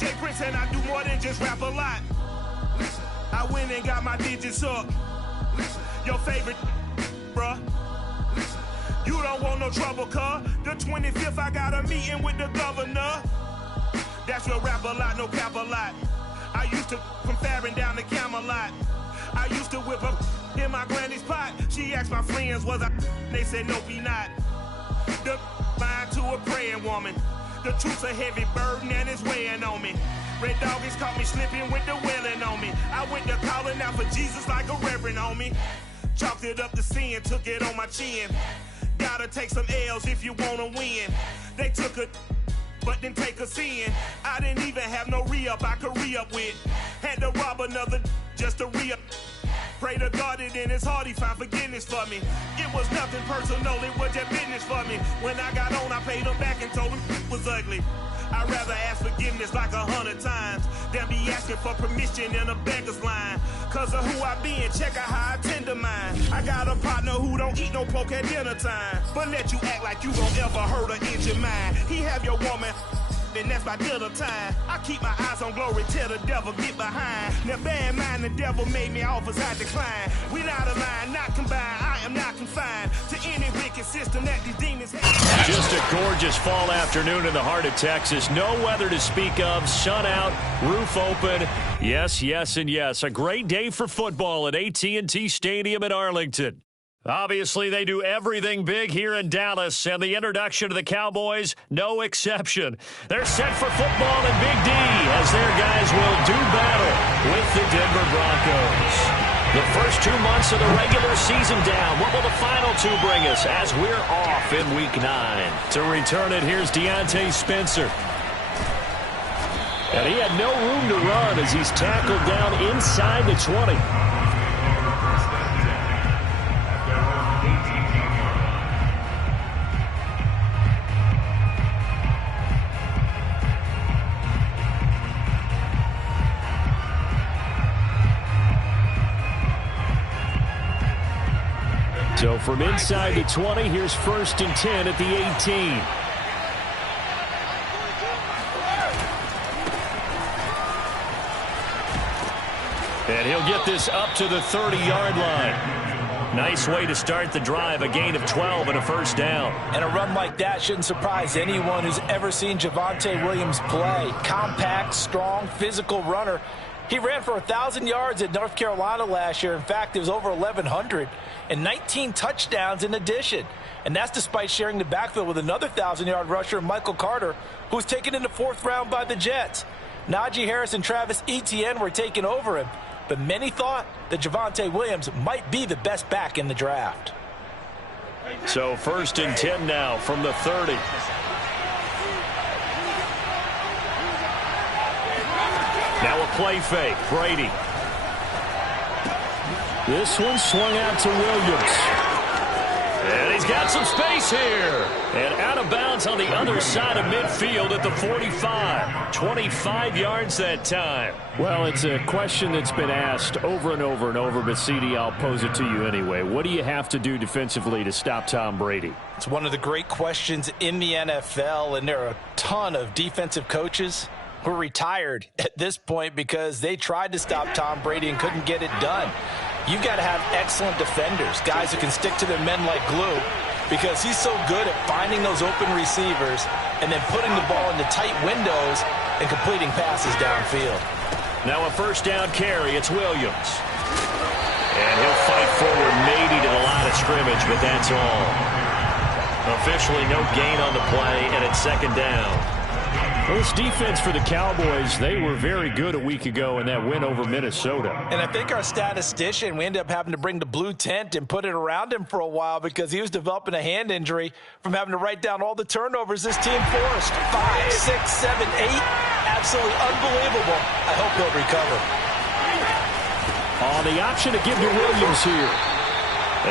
Jay Prince and I do more than just rap a lot. I went and got my digits up. Your favorite, bruh. You don't want no trouble, cuz. The 25th, I got a meeting with the governor. That's real rap a lot, no cap a lot. I used to from Farron down to Camelot. I used to whip up in my granny's pot. She asked my friends, was I? They said, no, be not. The line to a praying woman. The truth's a heavy burden and it's weighing on me. Red Doggies caught me slipping with the wailing on me. I went to calling out for Jesus like a reverend on me. Chalked it up to sin, took it on my chin. Gotta take some L's if you wanna win. They took a but didn't take a sin. I didn't even have no re-up I could re-up with. Had to rob another just to re-up. Pray to God that in his heart he found forgiveness for me. It was nothing personal, it was just business for me. When I got on, I paid him back and told him it was ugly. I'd rather ask forgiveness like 100 times than be asking for permission in a beggar's line. Cause of who I be and check out how I tend to mine. I got a partner who don't eat no pork at dinner time, but let you act like you gon' ever hurt or injure mine. He have your woman, and that's by dinner time. I keep my eyes on glory till the devil get behind. Now bear in mind the devil made me offers I decline. We not aligned, not combined, I am not confined to any wicked system that these demons have. Just a gorgeous fall afternoon in the heart of Texas. No weather to speak of, sun out, roof open. Yes, yes, and yes. A great day for football at AT&T Stadium in Arlington. Obviously, they do everything big here in Dallas, and the introduction to the Cowboys, no exception. They're set for football in Big D as their guys will do battle with the Denver Broncos. The first 2 months of the regular season down. What will the final two bring us as we're off in Week 9? To return it, here's Deontay Spencer. And he had no room to run as he's tackled down inside the 20. So from inside the 20, here's 1st and 10 at the 18. And he'll get this up to the 30-yard line. Nice way to start the drive, a gain of 12 and a first down. And a run like that shouldn't surprise anyone who's ever seen Javonte Williams play. Compact, strong, physical runner. He ran for 1,000 yards at North Carolina last year. In fact, it was over 1,100 and 19 touchdowns in addition. And that's despite sharing the backfield with another 1,000-yard rusher, Michael Carter, who was taken in the 4th round by the Jets. Najee Harris and Travis Etienne were taking over him, but many thought that Javonte Williams might be the best back in the draft. So 1st and 10 now from the 30. Now a play fake. Brady. This one swung out to Williams. And he's got some space here. And out of bounds on the other side of midfield at the 45. 25 yards that time. Well, it's a question that's been asked over and over and over, but CD, I'll pose it to you anyway. What do you have to do defensively to stop Tom Brady? It's one of the great questions in the NFL, and there are a ton of defensive coaches who are retired at this point because they tried to stop Tom Brady and couldn't get it done. You've got to have excellent defenders, guys who can stick to their men like glue, because he's so good at finding those open receivers and then putting the ball into tight windows and completing passes downfield. Now a first down carry. It's Williams. And he'll fight forward maybe to the line of scrimmage, but that's all. Officially no gain on the play, and it's 2nd down. Well, this defense for the Cowboys, they were very good a week ago in that win over Minnesota. And I think our statistician, we ended up having to bring the blue tent and put it around him for a while because he was developing a hand injury from having to write down all the turnovers this team forced. 5, 6, 7, 8. Absolutely unbelievable. I hope he'll recover. The option to give to Williams here.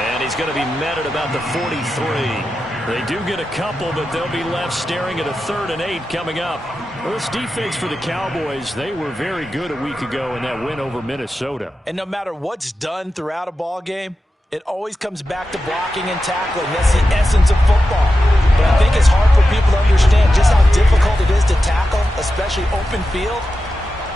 And he's going to be met at about the 43. They do get a couple, but they'll be left staring at a 3rd and 8 coming up. Well, this defense for the Cowboys, they were very good a week ago in that win over Minnesota. And no matter what's done throughout a ball game, it always comes back to blocking and tackling. That's the essence of football. But But I think it's hard for people to understand just how difficult it is to tackle, especially open field.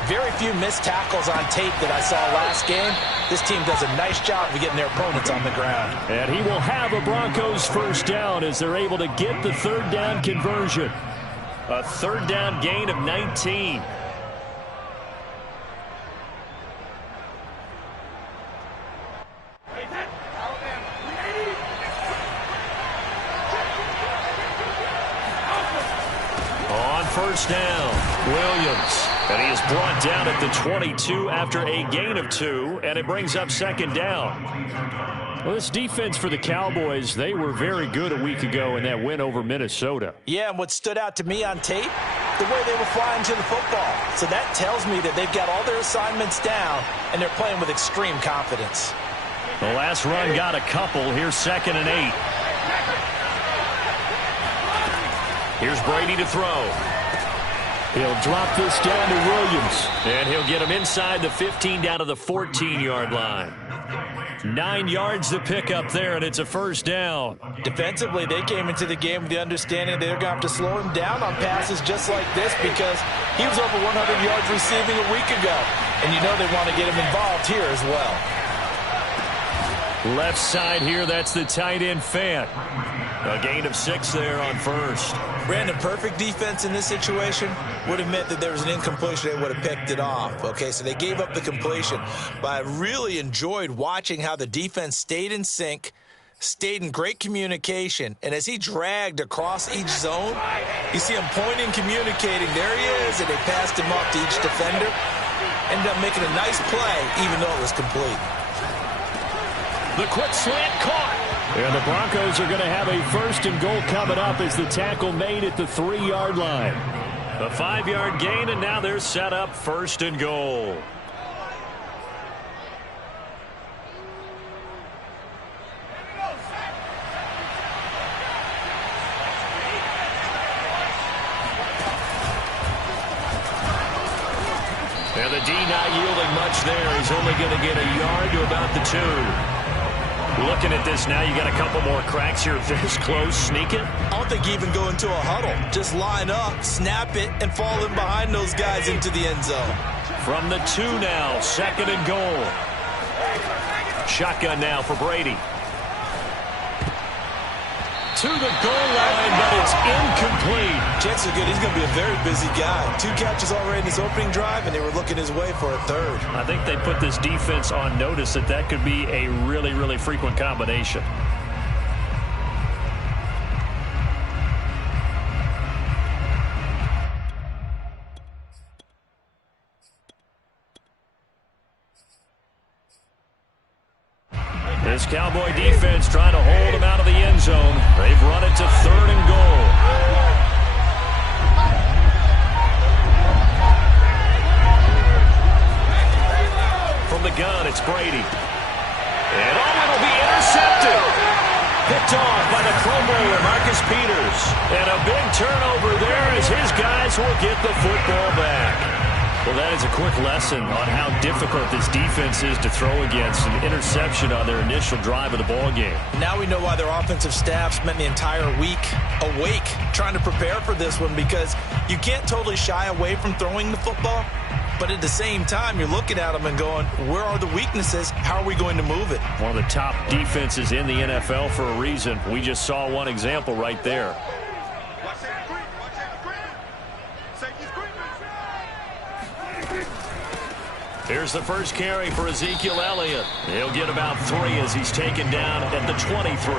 Very few missed tackles on tape that I saw last game. This team does a nice job of getting their opponents on the ground. And he will have a Broncos first down as they're able to get the third down conversion. A third down gain of 19. On first down, Williams. And he is brought down at the 22 after a gain of 2, and it brings up second down. Well, this defense for the Cowboys, they were very good a week ago in that win over Minnesota. Yeah, and what stood out to me on tape, the way they were flying to the football. So that tells me that they've got all their assignments down, and they're playing with extreme confidence. The last run got a couple. Here's 2nd and 8. Here's Brady to throw. He'll drop this down to Williams. And he'll get him inside the 15 down to the 14-yard line. 9 yards to pick up there, and it's a first down. Defensively, they came into the game with the understanding they're going to have to slow him down on passes just like this because he was over 100 yards receiving a week ago. And you know they want to get him involved here as well. Left side here, that's the tight end Fant. A gain of 6 there on first. Brandon, perfect defense in this situation would have meant that there was an incompletion. They would have picked it off. Okay, so they gave up the completion. But I really enjoyed watching how the defense stayed in sync, stayed in great communication. And as he dragged across each zone, you see him pointing, communicating. There he is, and they passed him off to each defender. Ended up making a nice play, even though it was complete. The quick slant caught. And the Broncos are going to have a 1st and goal coming up as the tackle made at the 3-yard line. A 5-yard gain, and now they're set up 1st and goal. And the D not yielding much there. He's only going to get a yard to about the 2. Looking at this now, you got a couple more cracks here. This close, sneak it. I don't think you even go into a huddle. Just line up, snap it, and fall in behind those guys into the end zone. From the 2 now, 2nd and goal. Shotgun now for Brady. To the goal line, but it's incomplete. Chances are good. He's going to be a very busy guy. 2 catches already in his opening drive, and they were looking his way for a 3rd. I think they put this defense on notice that that could be a really, really frequent combination. This Cowboy defense trying to hold him out of the end zone. They've run it to 3rd and goal. From the gun, it's Brady. And it'll be intercepted. Picked off by the Pro Bowler, Marcus Peters. And a big turnover there as his guys will get the football back. Well, that is a quick lesson on how difficult this defense is to throw against. An interception on their initial drive of the ball game. Now we know why their offensive staff spent the entire week awake trying to prepare for this one, because you can't totally shy away from throwing the football, but at the same time you're looking at them and going, where are the weaknesses? How are we going to move it? One of the top defenses in the NFL for a reason. We just saw one example right there. Here's the first carry for Ezekiel Elliott. He'll get about 3 as he's taken down at the 23.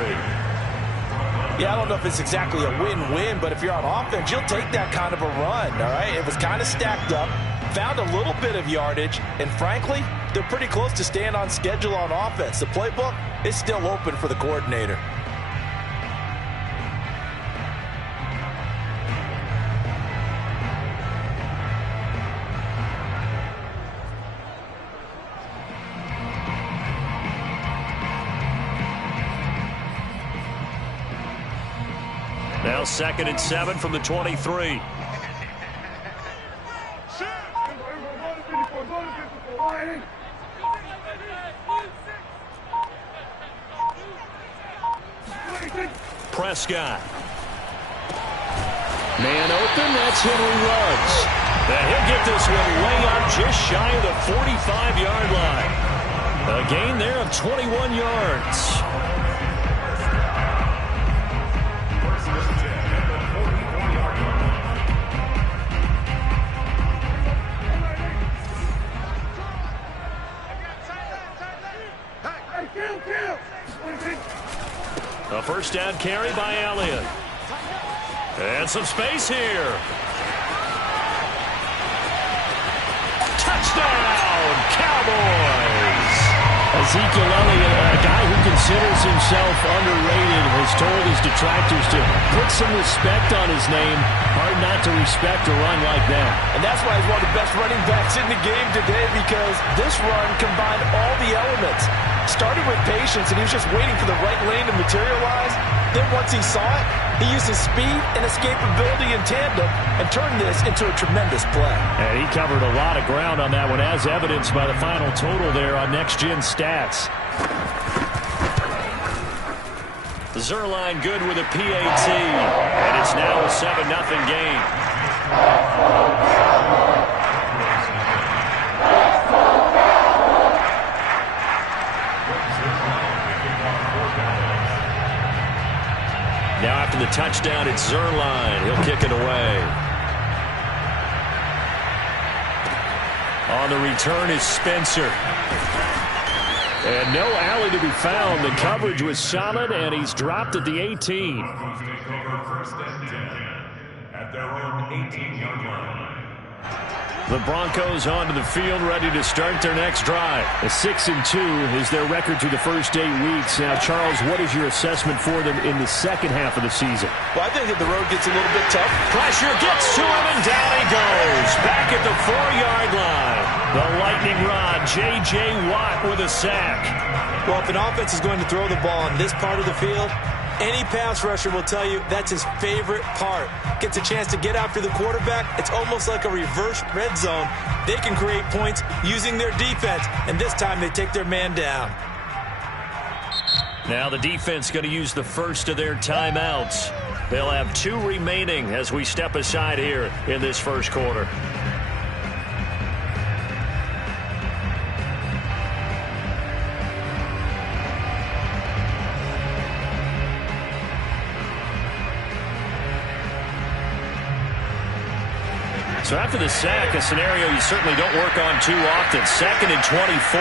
Yeah, I don't know if it's exactly a win-win, but if you're on offense, you'll take that kind of a run, all right? It was kind of stacked up, found a little bit of yardage, and frankly, they're pretty close to staying on schedule on offense. The playbook is still open for the coordinator. Now 2nd and 7 from the 23. Prescott. Man open, that's Henry Ruggs. And he'll get this one way up just shy of the 45-yard line. A gain there of 21 yards. A first down carry by Elliott. And some space here. Touchdown, Cowboys! Ezekiel Elliott, a guy who considers himself underrated, has told his detractors to put some respect on his name. Hard not to respect a run like that. And that's why he's one of the best running backs in the game today, because this run combined all the elements. Started with patience, and he was just waiting for the right lane to materialize. Then once he saw it, he used his speed and escapability in tandem and turned this into a tremendous play. And he covered a lot of ground on that one, as evidenced by the final total there on Next Gen Stats. Zerline good with a PAT, and it's now a 7-0 game. Now after the touchdown, it's Zerline. He'll kick it away. On the return is Spencer. And no alley to be found. The coverage was solid, and he's dropped at the 18. At their own 18-yard line. The Broncos onto the field, ready to start their next drive. A 6-2 is their record through the first 8 weeks. Now, Charles, what is your assessment for them in the second half of the season? Well, I think that the road gets a little bit tough. Pressure gets to him, and down he goes. Back at the 4-yard line. The lightning rod, J.J. Watt with a sack. Well, if an offense is going to throw the ball on this part of the field, any pass rusher will tell you that's his favorite part. Gets a chance to get after the quarterback. It's almost like a reverse red zone. They can create points using their defense, and this time they take their man down. Now the defense going to use the first of their timeouts. They'll have 2 remaining as we step aside here in this first quarter. So after the sack, a scenario you certainly don't work on too often. 2nd and 24.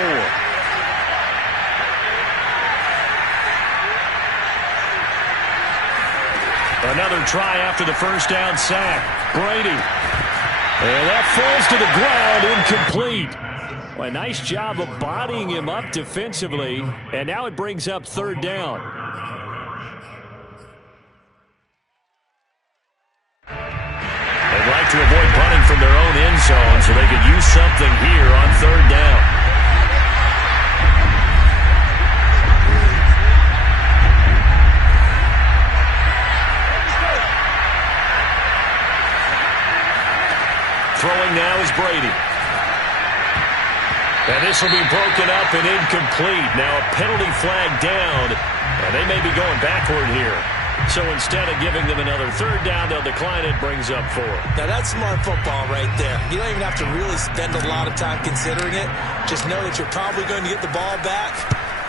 Another try after the first down sack. Brady. And that falls to the ground, incomplete. Well, a nice job of bodying him up defensively. And now it brings up 3rd down. To avoid punting from their own end zone so they could use something here on 3rd down. Throwing now is Brady. And this will be broken up and incomplete. Now a penalty flag down, and they may be going backward here. So instead of giving them another 3rd down, they'll decline it, brings up 4. Now that's smart football right there. You don't even have to really spend a lot of time considering it. Just know that you're probably going to get the ball back.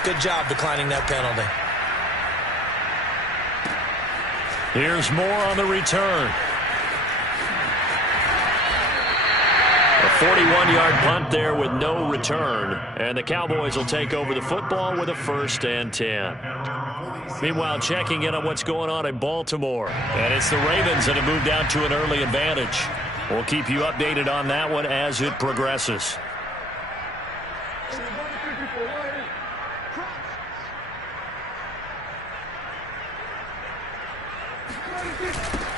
Good job declining that penalty. Here's more on the return. A 41-yard punt there with no return. And the Cowboys will take over the football with a 1st and 10. Meanwhile, checking in on what's going on in Baltimore. And it's the Ravens that have moved out to an early advantage. We'll keep you updated on that one as it progresses.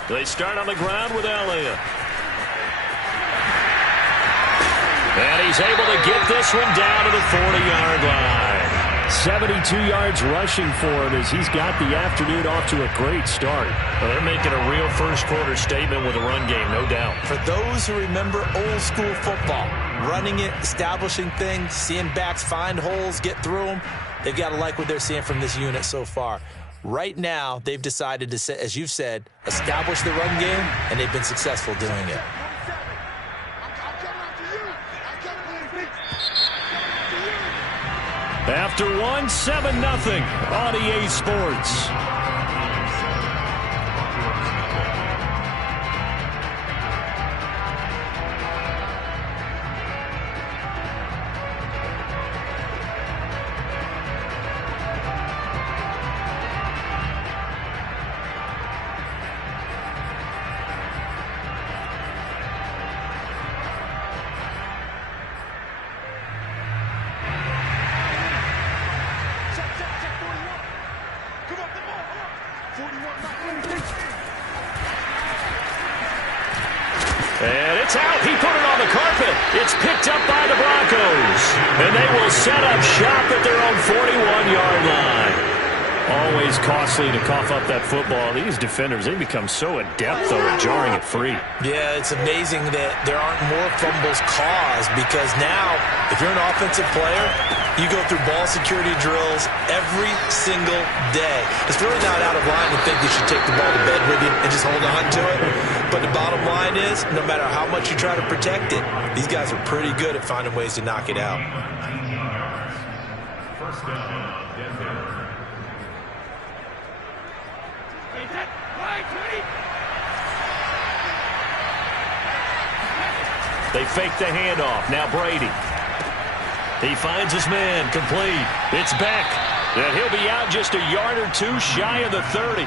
They start on the ground with Elliott. And he's able to get this one down to the 40-yard line. 72 yards rushing for him as he's got the afternoon off to a great start. Well, they're making a real first-quarter statement with a run game, no doubt. For those who remember old-school football, running it, establishing things, seeing backs find holes, get through them, they've got to like what they're seeing from this unit so far. Right now, they've decided to, as you've said, establish the run game, and they've been successful doing it. After 1, 7-0 on EA Sports. And it's out. He put it on the carpet. It's picked up by the Broncos. And they will set up shop at their own 41-yard line. Always costly to cough up that football. These defenders, they become so adept, though, at jarring it free. Yeah, it's amazing that there aren't more fumbles caused because now, if you're an offensive player, you go through ball security drills every single day. It's really not out of line to think you should take the ball to bed with you and just hold on to it. But the bottom line is, no matter how much you try to protect it, these guys are pretty good at finding ways to knock it out. First down, Denver. They fake the handoff. Now Brady. He finds his man. Complete. It's Beck. And he'll be out just a yard or two shy of the 30.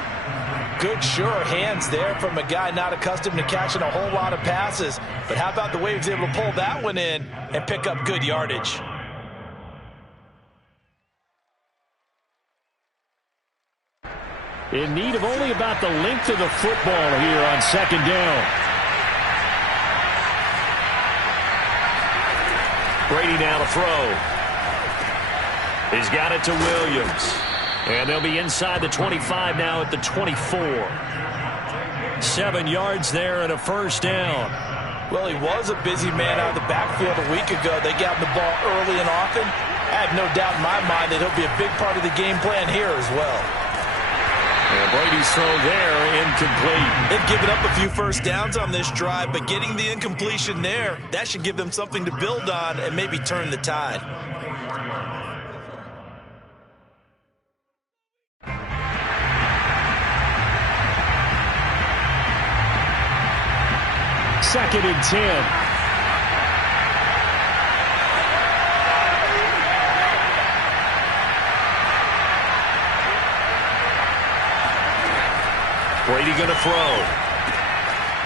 Good, sure hands there from a guy not accustomed to catching a whole lot of passes. But how about the way he was able to pull that one in and pick up good yardage? In need of only about the length of the football here on second down. Brady now to throw. He's got it to Williams. And they'll be inside the 25 now at the 24. 7 yards there and a first down. Well, he was a busy man out of the backfield a week ago. They got him the ball early and often. I have no doubt in my mind that he'll be a big part of the game plan here as well. And Brady's throw there, incomplete. They've given up a few first downs on this drive, but getting the incompletion there, that should give them something to build on and maybe turn the tide. Second and 10. Brady going to throw.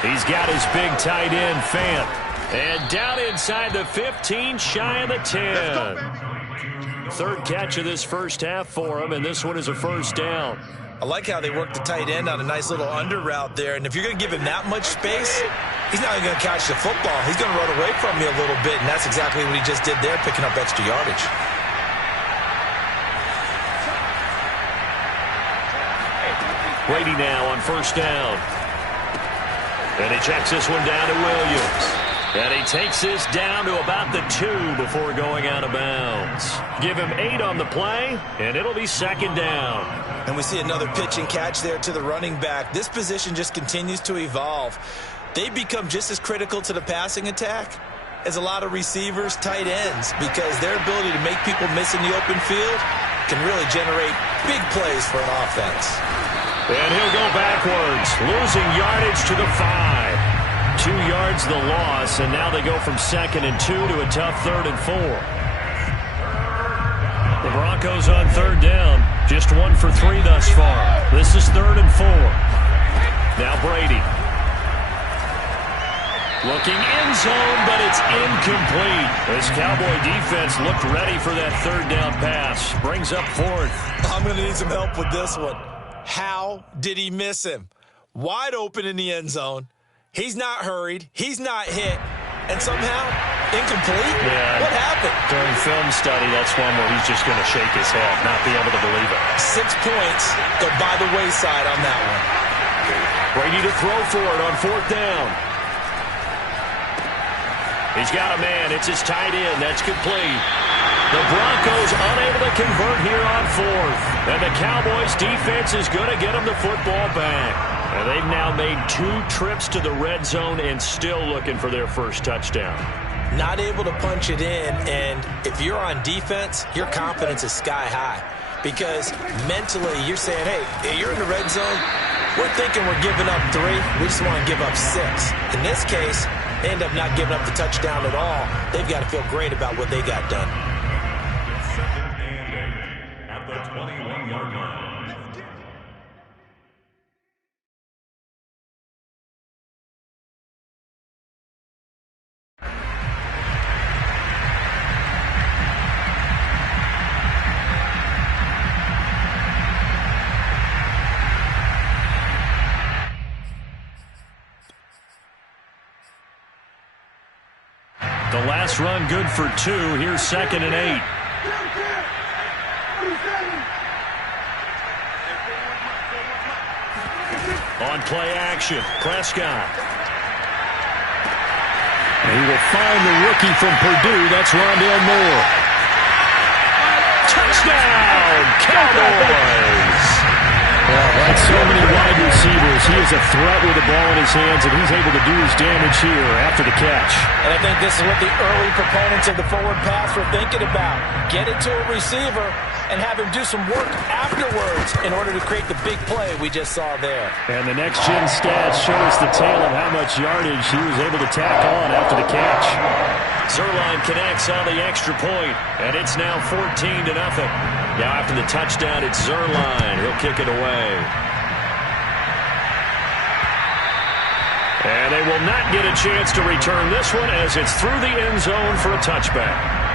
He's got his big tight end, Fant. And down inside the 15, shy of the 10. Third catch of this first half for him, and this one is a first down. I like how they work the tight end on a nice little under route there. And if you're going to give him that much space, he's not going to catch the football. He's going to run away from you a little bit, and that's exactly what he just did there, picking up extra yardage. Brady now on first down. And he checks this one down to Williams. And he takes this down to about the 2 before going out of bounds. Give him 8 on the play, and it'll be second down. And we see another pitch and catch there to the running back. This position just continues to evolve. They become just as critical to the passing attack as a lot of receivers, tight ends, because their ability to make people miss in the open field can really generate big plays for an offense. And he'll go backwards, losing yardage to the 5. 2 yards the loss, and now they go from 2nd and 2 to a tough 3rd and 4. The Broncos on 3rd down, just 1 for 3 thus far. This is 3rd and 4. Now Brady. Looking end zone, but it's incomplete. This Cowboy defense looked ready for that 3rd down pass. Brings up 4th. I'm going to need some help with this one. How did he miss him? Wide open in the end zone. He's not hurried. He's not hit. And somehow, incomplete? Yeah. What happened? During film study, that's one where he's just going to shake his head, not be able to believe it. 6 points go by the wayside on that one. Brady to throw for it on 4th down. He's got a man. It's his tight end. That's complete. The Broncos unable to convert here on fourth. And the Cowboys defense is going to get them the football back. And they've now made 2 trips to the red zone and still looking for their first touchdown. Not able to punch it in, and if you're on defense, your confidence is sky high. Because mentally, you're saying, hey, you're in the red zone. We're thinking we're giving up 3. We just want to give up 6. In this case, they end up not giving up the touchdown at all. They've got to feel great about what they got done. Second and 8 at the 21-yard line. The last run good for 2. Here's 2nd and 8. On play action, Prescott. And he will find the rookie from Purdue. That's Rondale Moore. Touchdown, Cowboys! Well, like so many wide receivers, he is a threat with the ball in his hands, and he's able to do his damage here after the catch. And I think this is what the early proponents of the forward pass were thinking about. Get it to a receiver and have him do some work afterwards in order to create the big play we just saw there. And the next-gen stats show us the tale of how much yardage he was able to tack on after the catch. Zuerlein connects on the extra point, and it's now 14-0. Now after the touchdown, it's Zuerlein. He'll kick it away. And they will not get a chance to return this one as it's through the end zone for a touchback.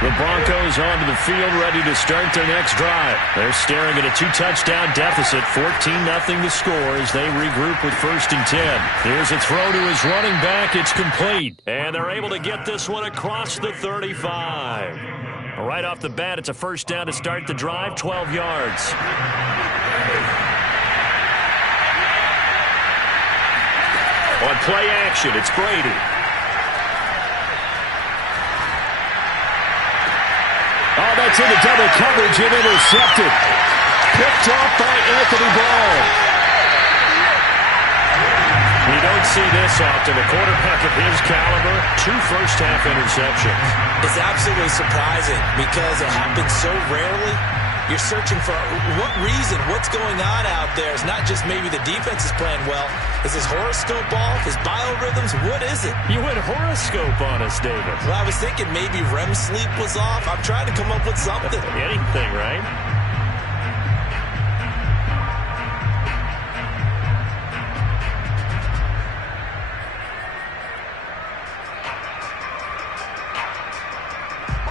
The Broncos onto the field, ready to start their next drive. They're staring at a 2-touchdown deficit, 14-0 to score as they regroup with 1st and 10. Here's a throw to his running back. It's complete. And they're able to get this one across the 35. Right off the bat, it's a 1st down to start the drive, 12 yards. On play action, it's Brady. Oh, that's into double coverage and intercepted. Picked off by Anthony Ball. We don't see this often. A quarterback of his caliber, 2 first-half interceptions. It's absolutely surprising because it happens so rarely. You're searching for what reason, what's going on out there. It's not just maybe the defense is playing well. Is his horoscope off? His biorhythms? What is it? You went horoscope on us, David. Well, I was thinking maybe REM sleep was off. I'm trying to come up with something. Anything, right?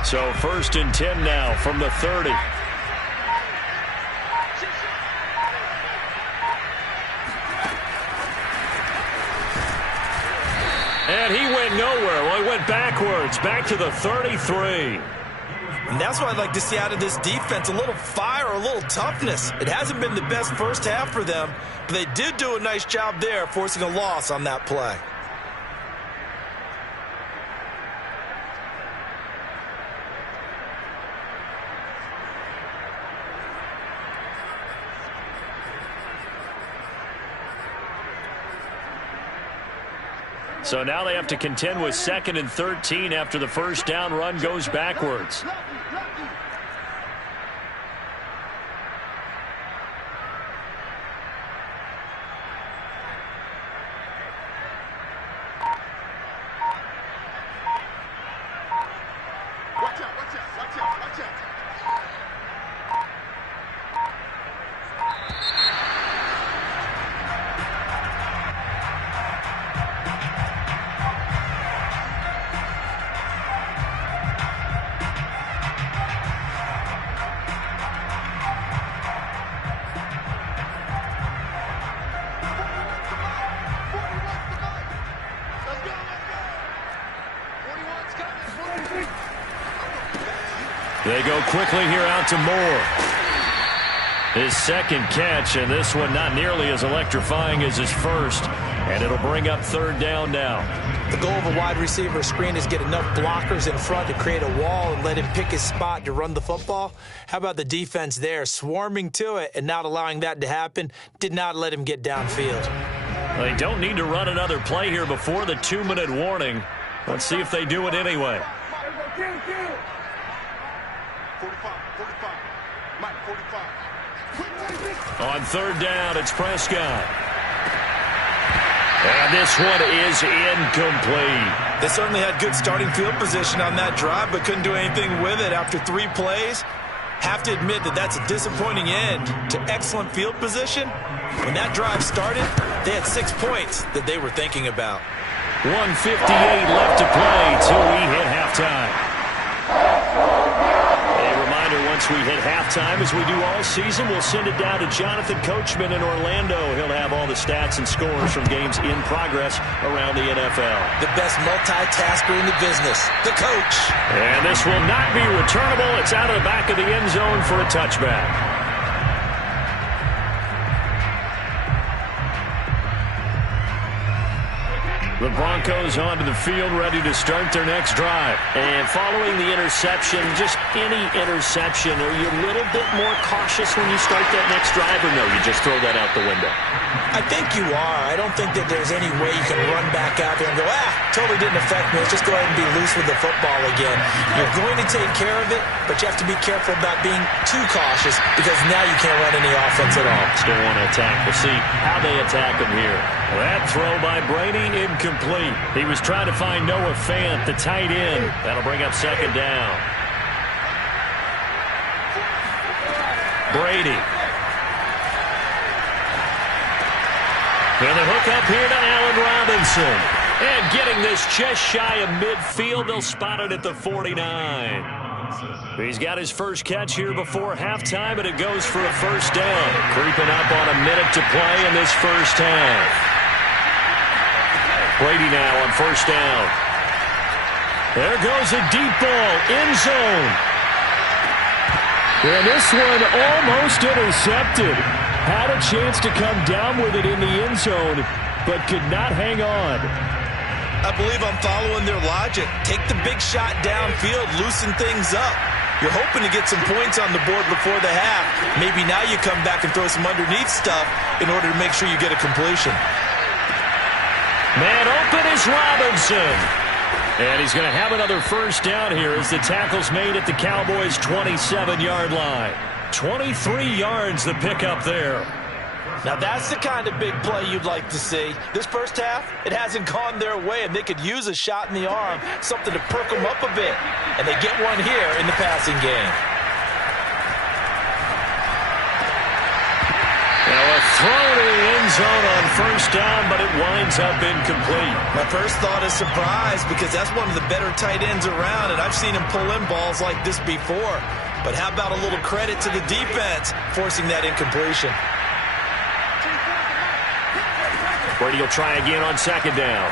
So 1st and 10 now from the 30. And he went nowhere. Well, he went backwards, back to the 33. And that's what I'd like to see out of this defense, a little fire, a little toughness. It hasn't been the best first half for them, but they did do a nice job there, forcing a loss on that play. So now they have to contend with 2nd and 13 after the 1st down run goes backwards. They go quickly here out to Moore. His second catch, and this one not nearly as electrifying as his first. And it'll bring up third down now. The goal of a wide receiver screen is get enough blockers in front to create a wall and let him pick his spot to run the football. How about the defense there, swarming to it and not allowing that to happen? Did not let him get downfield. They don't need to run another play here before the 2-minute warning. Let's see if they do it anyway. 45. Mike, 45. On third down, it's Prescott. And this one is incomplete. They certainly had good starting field position on that drive, but couldn't do anything with it after 3 plays. Have to admit that that's a disappointing end to excellent field position. When that drive started, they had 6 points that they were thinking about. 1:58 left to play till we hit halftime. Once we hit halftime, as we do all season, we'll send it down to Jonathan Coachman in Orlando. He'll have all the stats and scores from games in progress around the NFL. The best multitasker in the business, the coach. And this will not be returnable. It's out of the back of the end zone for a touchback. The Broncos onto the field, ready to start their next drive. And following the interception, just any interception, are you a little bit more cautious when you start that next drive, or no, you just throw that out the window? I think you are. I don't think that there's any way you can run back out there and go, totally didn't affect me. Let's just go ahead and be loose with the football again. You're going to take care of it, but you have to be careful about being too cautious because now you can't run any offense at all. Still want to attack. We'll see how they attack him here. That throw by Brady, incomplete. He was trying to find Noah Fant, the tight end. That'll bring up second down. Brady. And the hook up here to Allen Robinson. And getting this just shy of midfield, they'll spot it at the 49. He's got his first catch here before halftime, and it goes for a first down. Creeping up on a minute to play in this first half. Brady now on first down. There goes a deep ball, end zone. And this one almost intercepted. Had a chance to come down with it in the end zone, but could not hang on. I believe I'm following their logic. Take the big shot downfield, loosen things up. You're hoping to get some points on the board before the half. Maybe now you come back and throw some underneath stuff in order to make sure you get a completion. Man open is Robinson. And he's going to have another first down here as the tackle's made at the Cowboys' 27-yard line. 23 yards the pickup there. Now that's the kind of big play you'd like to see. This first half, it hasn't gone their way, and they could use a shot in the arm, something to perk them up a bit. And they get one here in the passing game. Now a throw to the end zone on first down, but it winds up incomplete. My first thought is surprise because that's one of the better tight ends around, and I've seen him pull in balls like this before. But how about a little credit to the defense forcing that incompletion? Brady will try again on second down.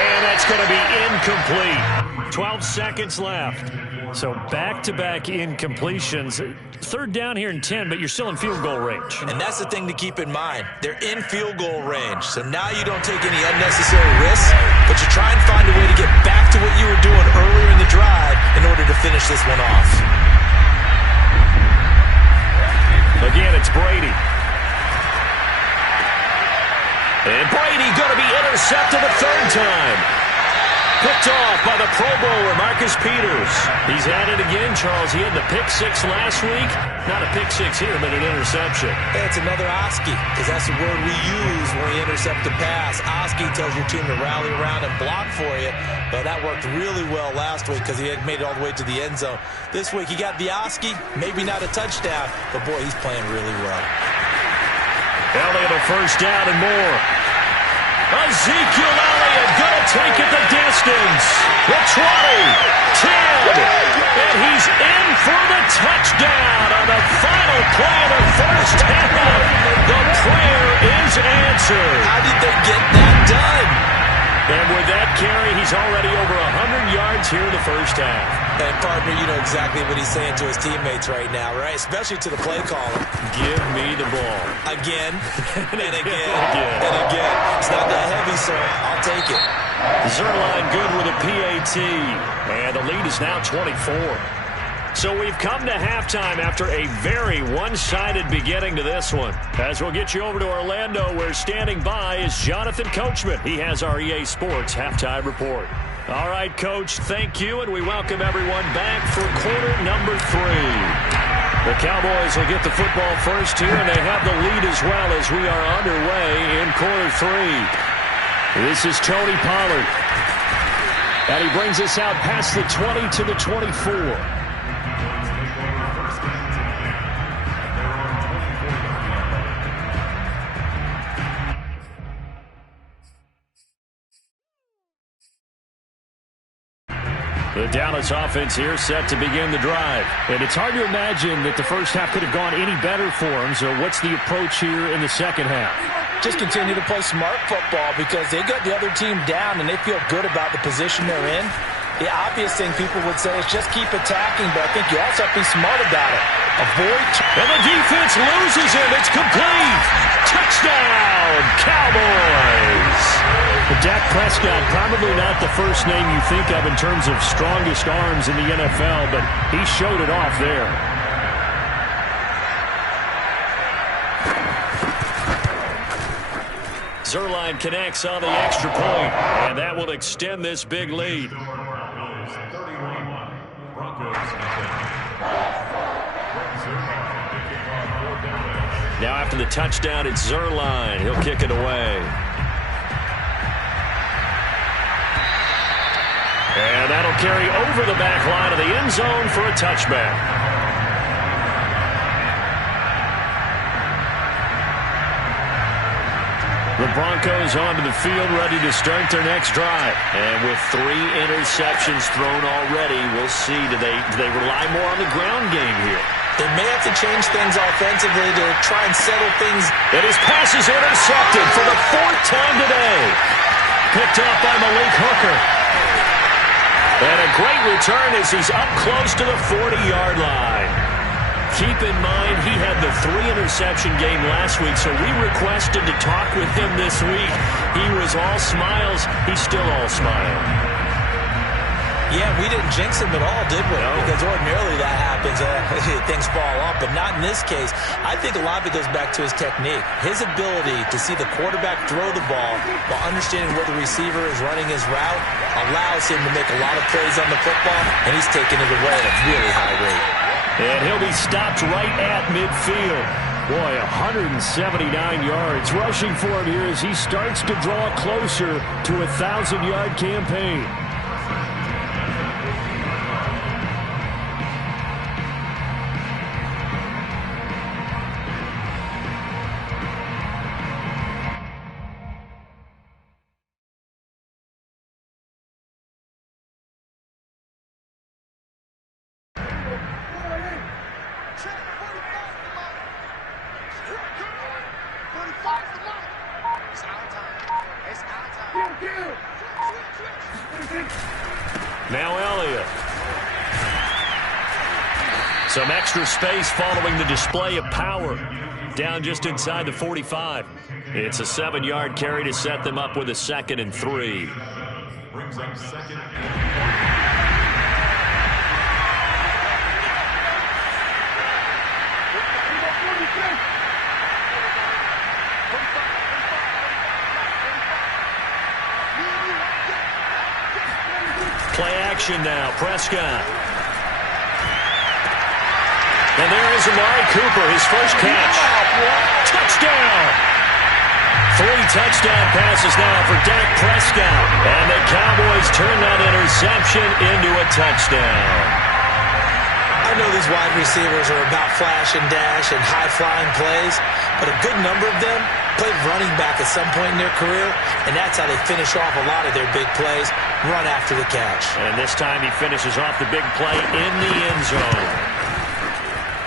And that's going to be incomplete. 12 seconds left. So back-to-back incompletions. Third down here in 10, but you're still in field goal range. And that's the thing to keep in mind. They're in field goal range. So now you don't take any unnecessary risks, but you try and find a way to get back to what you were doing earlier in the drive in order to finish this one off. Again, it's Brady. And Brady going to be intercepted a third time. Picked off by the Pro Bowler, Marcus Peters. He's at it again, Charles. He had the pick six last week. Not a pick six here, but an interception. Hey, it's another Oski, because that's the word we use when we intercept a pass. Oski tells your team to rally around and block for you. But that worked really well last week because he had made it all the way to the end zone. This week he got the Oski, maybe not a touchdown, but boy, he's playing really well. Elliott a first down and more. Ezekiel Elliott going to take it the distance. The 20, 10, and he's in for the touchdown on the final play of the first half. The prayer is answered. How did they get that done? And with that carry, he's already over 100 yards here in the first half. And, partner, you know exactly what he's saying to his teammates right now, right? Especially to the play caller. Give me the ball. Again, and again, and again. It's not that heavy, sir. I'll take it. Zerline good with a PAT. And the lead is now 24. So we've come to halftime after a very one-sided beginning to this one. As we'll get you over to Orlando, where standing by is Jonathan Coachman. He has our EA Sports halftime report. All right, Coach, thank you, and we welcome everyone back for quarter number 3. The Cowboys will get the football first here, and they have the lead as well as we are underway in quarter 3. This is Tony Pollard. And he brings us out past the 20 to the 24. The Dallas offense here set to begin the drive. And it's hard to imagine that the first half could have gone any better for them. So what's the approach here in the second half? Just continue to play smart football because they got the other team down and they feel good about the position they're in. The obvious thing people would say is just keep attacking, but I think you also have to be smart about it. Avoid. And the defense loses him. It's complete. Touchdown, Cowboys. Dak Prescott, probably not the first name you think of in terms of strongest arms in the NFL, but he showed it off there. Zerline connects on the extra point, and that will extend this big lead. Now after the touchdown, it's Zerline. He'll kick it away. And that'll carry over the back line of the end zone for a touchback. The Broncos onto the field, ready to start their next drive. And with 3 interceptions thrown already, we'll see, do they rely more on the ground game here? They may have to change things offensively to try and settle things. And his pass is intercepted for the 4th time today. Picked up by Malik Hooker. And a great return as he's up close to the 40-yard line. Keep in mind, he had the 3-interception game last week, so we requested to talk with him this week. He was all smiles. He's still all smile. Yeah, we didn't jinx him at all, did we? No. Because ordinarily that happens. Things fall off, but not in this case. I think a lot of it goes back to his technique. His ability to see the quarterback throw the ball while understanding where the receiver is running his route allows him to make a lot of plays on the football, and he's taking it away at a really high rate. And he'll be stopped right at midfield. Boy, 179 yards rushing for him here as he starts to draw closer to a 1,000-yard campaign. Now Elliott. Some extra space following the display of power. Down just inside the 45. It's a 7-yard carry to set them up with a 2nd and 3. Brings up 2nd. Play action now. Prescott. And there is Amari Cooper, his first catch. Touchdown! 3 touchdown passes now for Dak Prescott. And the Cowboys turn that interception into a touchdown. I know these wide receivers are about flash and dash and high-flying plays, but a good number of them played running back at some point in their career, and that's how they finish off a lot of their big plays, run after the catch. And this time he finishes off the big play in the end zone.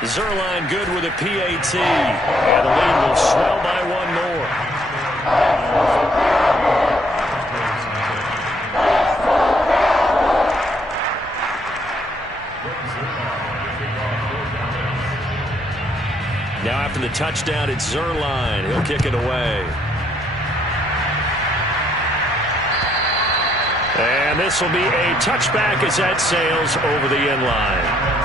Zerline good with a PAT, and the lead will swell by 1 more. touchdown. It's Zerline. He'll kick it away. And this will be a touchback as that sails over the end line.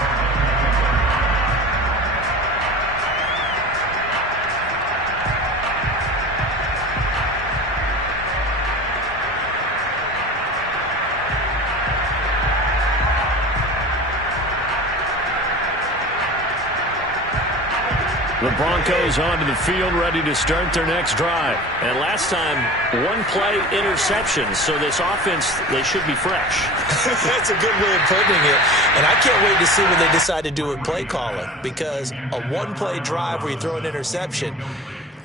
The Broncos onto the field, ready to start their next drive. And last time, one-play interception. So this offense, they should be fresh. That's a good way of putting it. And I can't wait to see what they decide to do with play calling. Because a one-play drive where you throw an interception,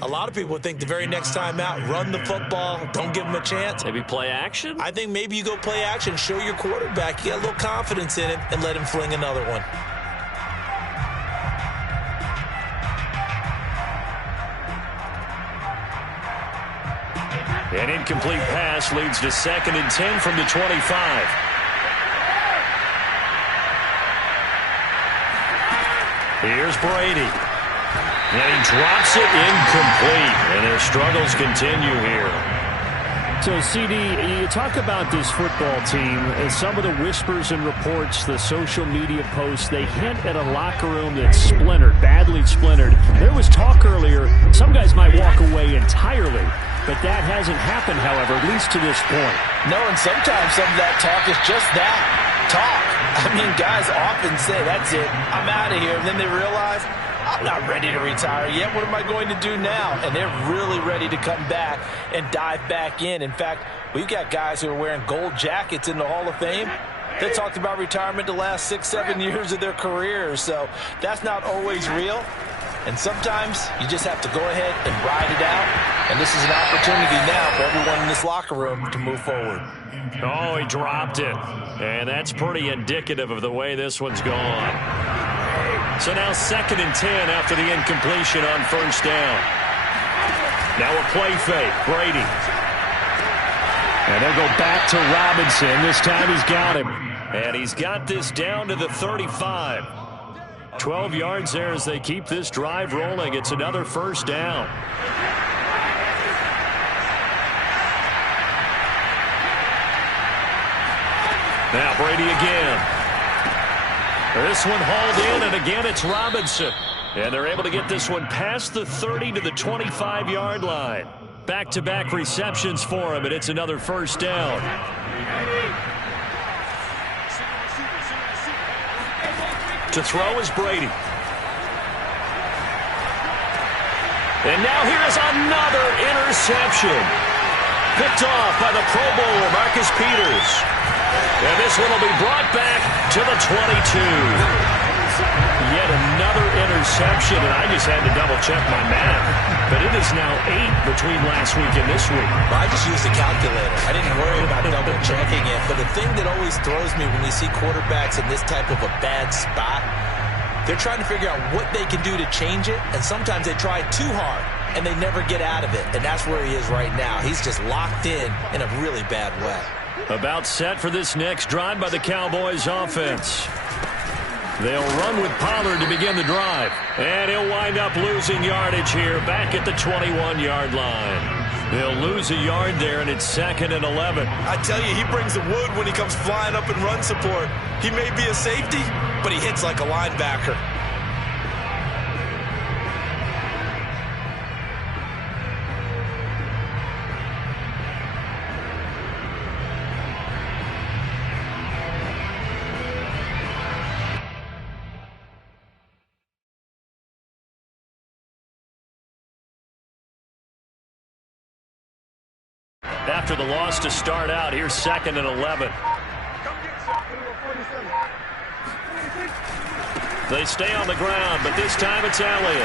a lot of people think the very next time out, run the football, don't give them a chance. Maybe play action? I think maybe you go play action, show your quarterback, you got a little confidence in him, and let him fling another one. An incomplete pass leads to 2nd and 10 from the 25. Here's Brady. And he drops it incomplete. And their struggles continue here. So, CD, you talk about this football team and some of the whispers and reports, the social media posts, they hint at a locker room that's splintered, badly splintered. There was talk earlier, some guys might walk away entirely. But that hasn't happened, however, at least to this point. No, and sometimes some of that talk is just that, talk. I mean, guys often say, that's it, I'm out of here. And then they realize, I'm not ready to retire yet. What am I going to do now? And they're really ready to come back and dive back in. In fact, we've got guys who are wearing gold jackets in the Hall of Fame. They talked about retirement the last 6-7 years of their careers. So that's not always real. And sometimes you just have to go ahead and ride it out. And this is an opportunity now for everyone in this locker room to move forward. Oh, he dropped it. And that's pretty indicative of the way this one's gone. So now 2nd and 10 after the incompletion on 1st down. Now a play fake. Brady. And they'll go back to Robinson. This time he's got him. And he's got this down to the 35. 12 yards there as they keep this drive rolling. It's another 1st down. Now Brady again. This one hauled in, and again it's Robinson. And they're able to get this one past the 30 to the 25-yard line. Back-to-back receptions for him, and it's another 1st down. To throw is Brady. And now here's another interception. Picked off by the Pro Bowler, Marcus Peters. And this one will be brought back to the 22. Yet another interception, and I just had to double-check my math. But it is now 8 between last week and this week. Well, I just used a calculator. I didn't worry about double-checking it. But the thing that always throws me when you see quarterbacks in this type of a bad spot, they're trying to figure out what they can do to change it, and sometimes they try too hard, and they never get out of it. And that's where he is right now. He's just locked in a really bad way. About set for this next drive by the Cowboys offense. They'll run with Pollard to begin the drive. And he'll wind up losing yardage here back at the 21-yard line. They'll lose a yard there, and it's 2nd and 11. I tell you, he brings the wood when he comes flying up in run support. He may be a safety, but he hits like a linebacker. After the loss to start out, here's 2nd and 11. They stay on the ground, but this time it's Elliott.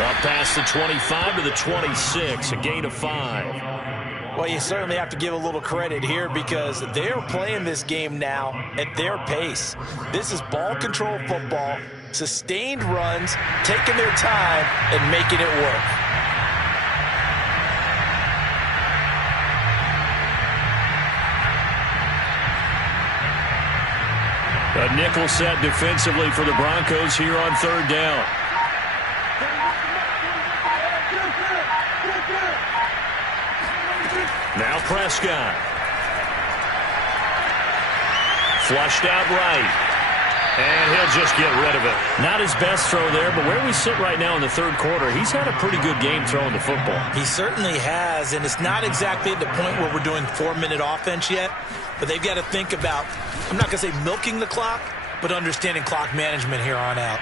Up past the 25 to the 26, a gain of 5. Well, you certainly have to give a little credit here because they're playing this game now at their pace. This is ball control football, sustained runs, taking their time and making it work. A nickel set defensively for the Broncos here on 3rd down. Now Prescott. Flushed out right. And he'll just get rid of it. Not his best throw there, but where we sit right now in the third quarter, he's had a pretty good game throwing the football. He certainly has, and it's not exactly at the point where we're doing 4-minute offense yet, but they've got to think about, I'm not going to say milking the clock, but understanding clock management here on out.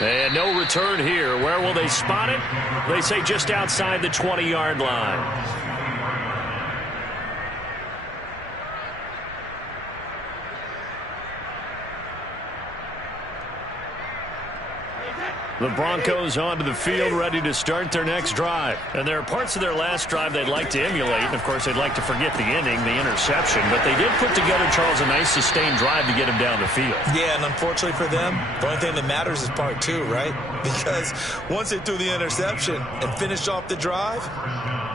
And no return here. Where will they spot it? They say just outside the 20-yard line. The Broncos onto the field, ready to start their next drive. And there are parts of their last drive they'd like to emulate. And, of course, they'd like to forget the inning, the interception. But they did put together, Charles, a nice sustained drive to get him down the field. Yeah, and unfortunately for them, the only thing that matters is part two, right? Because once they threw the interception and finished off the drive,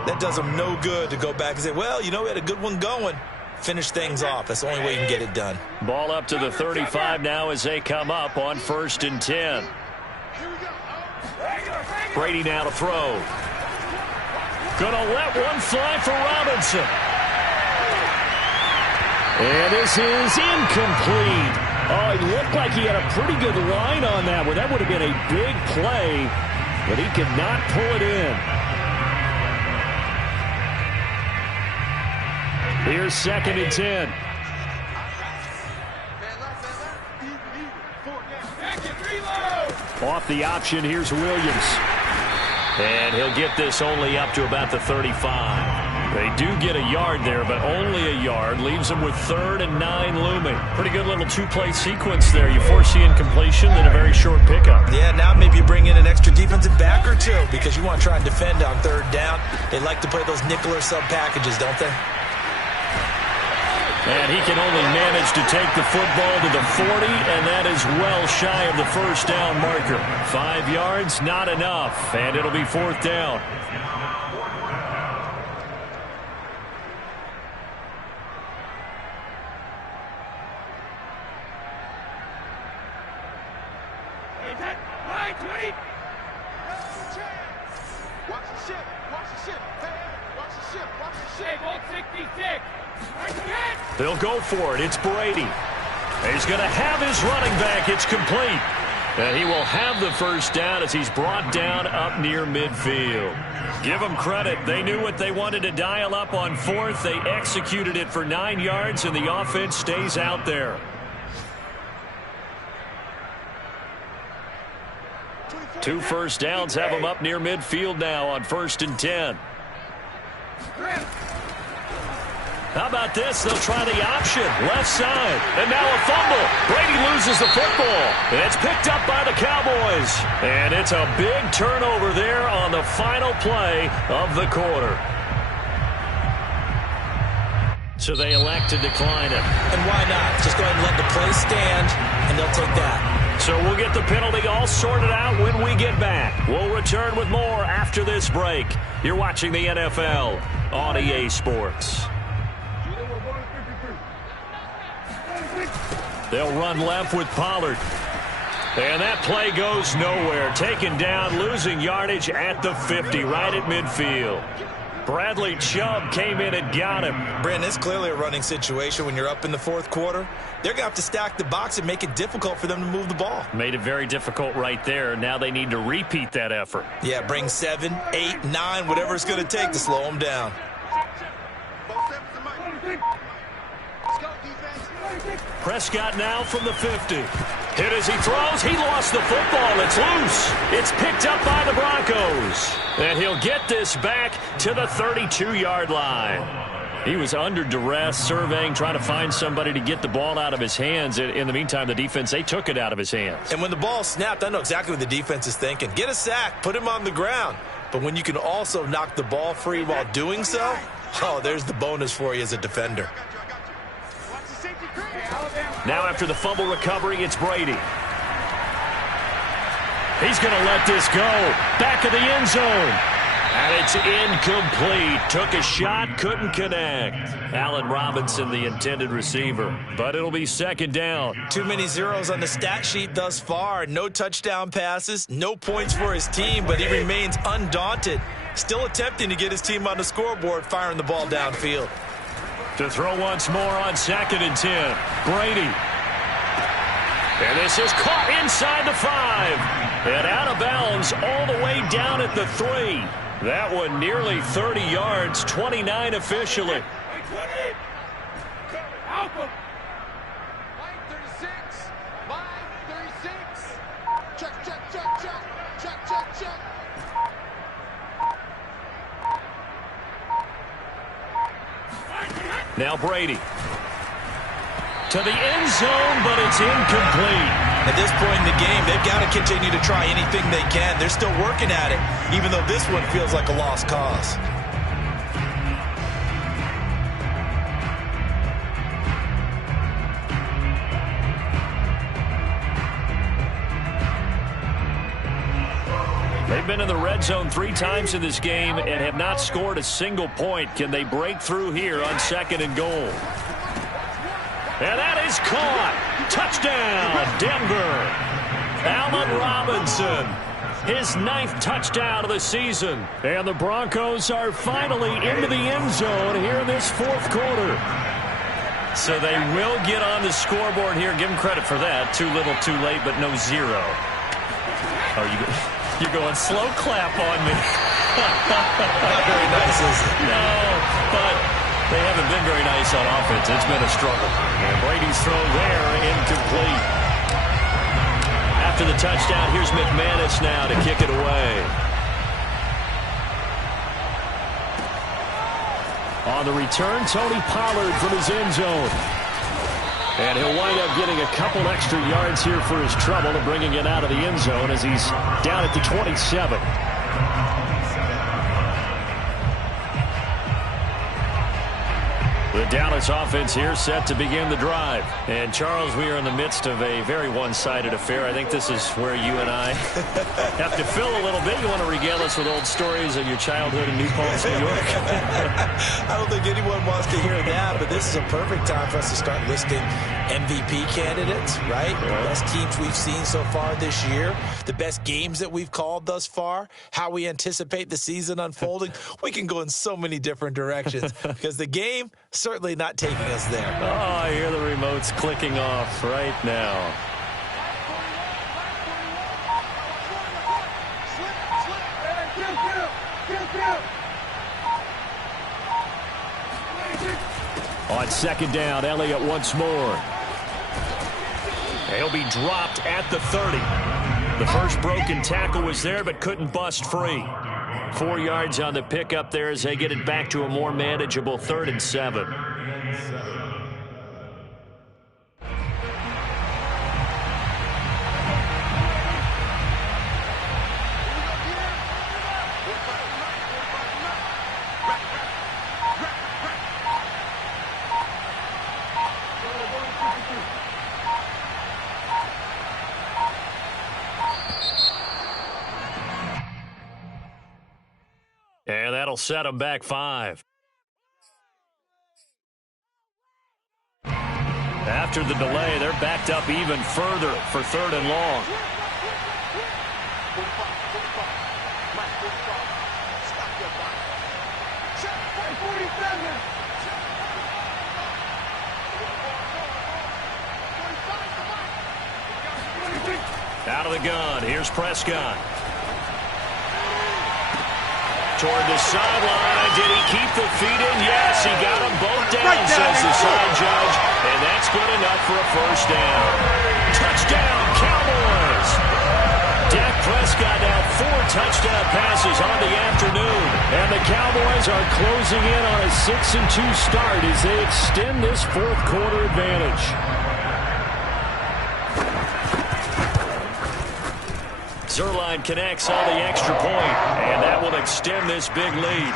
that does them no good to go back and say, well, you know, we had a good one going. Finish things off. That's the only way you can get it done. Ball up to the 35 now as they come up on 1st and 10. Brady now to throw. Gonna let one fly for Robinson. And this is incomplete. Oh, it looked like he had a pretty good line on that one. That would have been a big play, but he could not pull it in. Here's 2nd and 10. Off the option, here's Williams. And he'll get this only up to about the 35. They do get a yard there, but only a yard. Leaves them with 3rd and 9 looming. Pretty good little two-play sequence there. You foresee incompletion, then a very short pickup. Yeah, now maybe you bring in an extra defensive back or two because you want to try and defend on 3rd down. They like to play those nickel or sub packages, don't they? And he can only manage to take the football to the 40, and that is well shy of the 1st down marker. 5 yards, not enough, and it'll be 4th down. They'll go for it. It's Brady. He's going to have his running back. It's complete. And he will have the 1st down as he's brought down up near midfield. Give them credit. They knew what they wanted to dial up on 4th. They executed it for 9 yards, and the offense stays out there. 2 first downs have them up near midfield now on 1st and 10. How about this? They'll try the option. Left side. And now a fumble. Brady loses the football. And it's picked up by the Cowboys. And it's a big turnover there on the final play of the quarter. So they elect to decline it. And why not? Just go ahead and let the play stand, and they'll take that. So we'll get the penalty all sorted out when we get back. We'll return with more after this break. You're watching the NFL on EA Sports. They'll run left with Pollard. And that play goes nowhere. Taken down, losing yardage at the 50, right at midfield. Bradley Chubb came in and got him. Brandon, it's clearly a running situation when you're up in the 4th quarter. They're going to have to stack the box and make it difficult for them to move the ball. Made it very difficult right there. Now they need to repeat that effort. Yeah, bring 7, 8, 9, whatever it's going to take to slow them down. Prescott now from the 50. Hit as he throws. He lost the football. It's loose. It's picked up by the Broncos. And he'll get this back to the 32-yard line. He was under duress, surveying, trying to find somebody to get the ball out of his hands. In the meantime, the defense, they took it out of his hands. And when the ball snapped, I know exactly what the defense is thinking. Get a sack. Put him on the ground. But when you can also knock the ball free while doing so, oh, there's the bonus for you as a defender. Now after the fumble recovery, it's Brady. He's going to let this go. Back of the end zone. And it's incomplete. Took a shot, couldn't connect. Allen Robinson, the intended receiver. But it'll be 2nd down. Too many zeros on the stat sheet thus far. No touchdown passes, no points for his team, but he remains undaunted. Still attempting to get his team on the scoreboard, firing the ball downfield. To throw once more on 2nd and 10. Brady. And this is caught inside the 5. And out of bounds all the way down at the 3. That one nearly 30 yards, 29 officially. Now Brady. To the end zone, but it's incomplete. At this point in the game, they've got to continue to try anything they can. They're still working at it, even though this one feels like a lost cause. They've been in the red zone 3 times in this game and have not scored a single point. Can they break through here on 2nd and goal? And that is caught. Touchdown, Denver. Allen Robinson, his 9th touchdown of the season. And the Broncos are finally into the end zone here in this 4th quarter. So they will get on the scoreboard here. Give them credit for that. Too little, too late, but no 0. Oh, you're going slow clap on me. Not very nice, is it? No, but they haven't been very nice on offense. It's been a struggle. And Brady's throw there, incomplete. After the touchdown, here's McManus now to kick it away. On the return, Tony Pollard from his end zone. And he'll wind up getting a couple extra yards here for his trouble and bringing it out of the end zone as he's down at the 27. The Dallas offense here set to begin the drive. And, Charles, we are in the midst of a very one-sided affair. I think this is where you and I have to fill a little bit. You want to regale us with old stories of your childhood in New Paltz, New York? I don't think anyone wants to hear that, but this is a perfect time for us to start listing MVP candidates, right? The best teams we've seen so far this year, the best games that we've called thus far, how we anticipate the season unfolding. We can go in so many different directions because the game certainly not taking us there. Oh, I hear the remotes clicking off right now. On 2nd down, Elliott once more. He'll be dropped at the 30. The first broken tackle was there, but couldn't bust free. 4 yards on the pickup there as they get it back to a more manageable 3rd and 7. And that'll set them back 5. After the delay, they're backed up even further for 3rd and long. Out of the gun, here's Prescott. Toward the sideline. Did he keep the feet in? Yes, he got them both down, says the side judge. And that's good enough for a first down. Touchdown, Cowboys! Dak Prescott now 4 touchdown passes on the afternoon. And the Cowboys are closing in on a 6-2 start as they extend this 4th quarter advantage. Zerline connects on the extra point, and that will extend this big lead.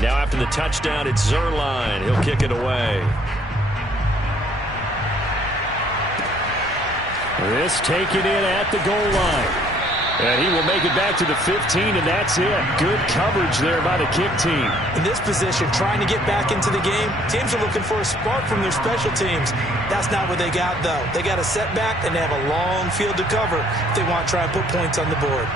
Now after the touchdown, it's Zerline. He'll kick it away. This taken in at the goal line. And he will make it back to the 15, and that's it. Good coverage there by the kick team. In this position, trying to get back into the game, teams are looking for a spark from their special teams. That's not what they got, though. They got a setback, and they have a long field to cover if they want to try and put points on the board.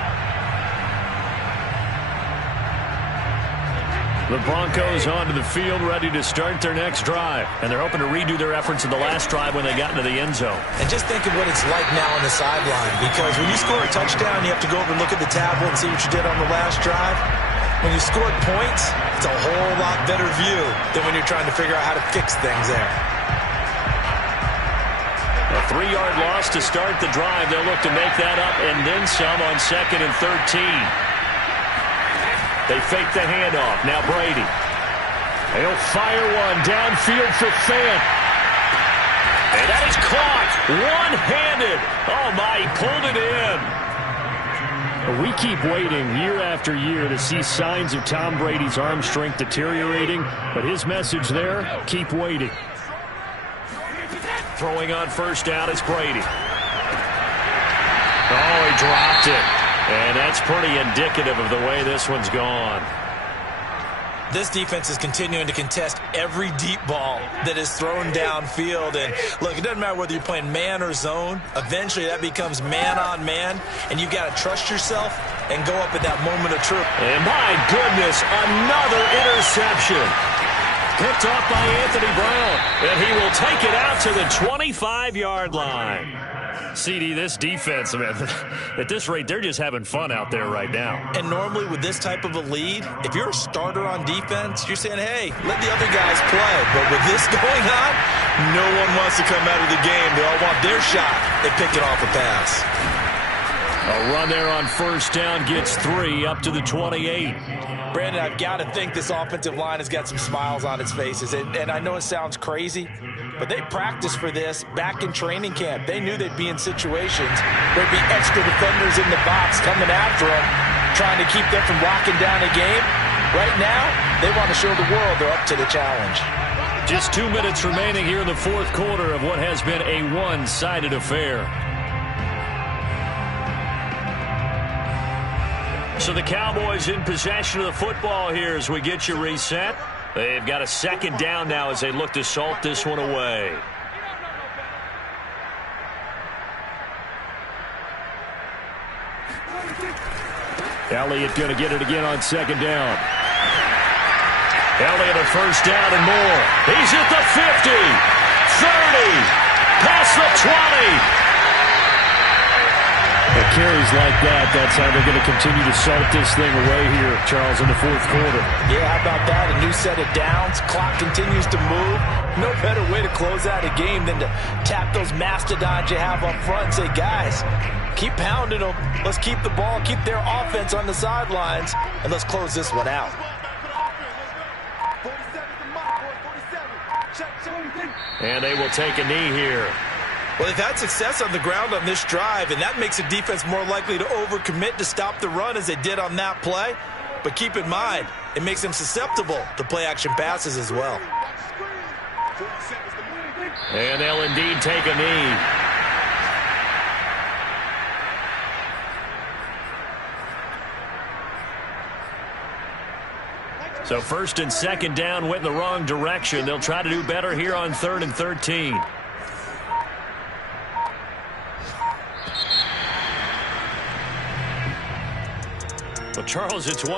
The Broncos onto the field, ready to start their next drive. And they're hoping to redo their efforts in the last drive when they got into the end zone. And just think of what it's like now on the sideline, because when you score a touchdown, you have to go over and look at the tablet and see what you did on the last drive. When you scored points, it's a whole lot better view than when you're trying to figure out how to fix things there. A 3-yard loss to start the drive. They'll look to make that up and then some on 2nd and 13. They fake the handoff. Now Brady. He'll fire one downfield for Fant. And that is caught. One-handed. Oh, my, he pulled it in. We keep waiting year after year to see signs of Tom Brady's arm strength deteriorating. But his message there, keep waiting. Throwing on first down is Brady. Oh, he dropped it. And that's pretty indicative of the way this one's gone. This defense is continuing to contest every deep ball that is thrown downfield. And, look, it doesn't matter whether you're playing man or zone. Eventually that becomes man-on-man, and you've got to trust yourself and go up at that moment of truth. And, my goodness, another interception. Picked off by Anthony Brown. And he will take it out to the 25-yard line. CD, this defense, man, at this rate, they're just having fun out there right now. And normally with this type of a lead, if you're a starter on defense, you're saying, hey, let the other guys play. But with this going on, no one wants to come out of the game. They all want their shot at picking off a pass. A run there on first down gets 3 up to the 28. Brandon, I've got to think this offensive line has got some smiles on its faces. And I know it sounds crazy, but they practiced for this back in training camp. They knew they'd be in situations where there'd be extra defenders in the box coming after them, trying to keep them from locking down a game. Right now, they want to show the world they're up to the challenge. Just 2 minutes remaining here in the fourth quarter of what has been a one-sided affair. So the Cowboys in possession of the football here as we get you reset. They've got a second down now as they look to salt this one away. Elliott going to get it again on second down. Elliott a first down and more. He's at the 50, 30, past the 20. At carries like that, that's how they're going to continue to salt this thing away here, Charles, in the fourth quarter. Yeah, how about that? A new set of downs. Clock continues to move. No better way to close out a game than to tap those mastodons you have up front and say, guys, keep pounding them. Let's keep the ball, keep their offense on the sidelines, and let's close this one out. And they will take a knee here. Well, they've had success on the ground on this drive, and that makes the defense more likely to overcommit to stop the run as they did on that play. But keep in mind, it makes them susceptible to play-action passes as well. And they'll indeed take a knee. So first and second down went in the wrong direction. They'll try to do better here on 3rd and 13. Well, Charles, it's one.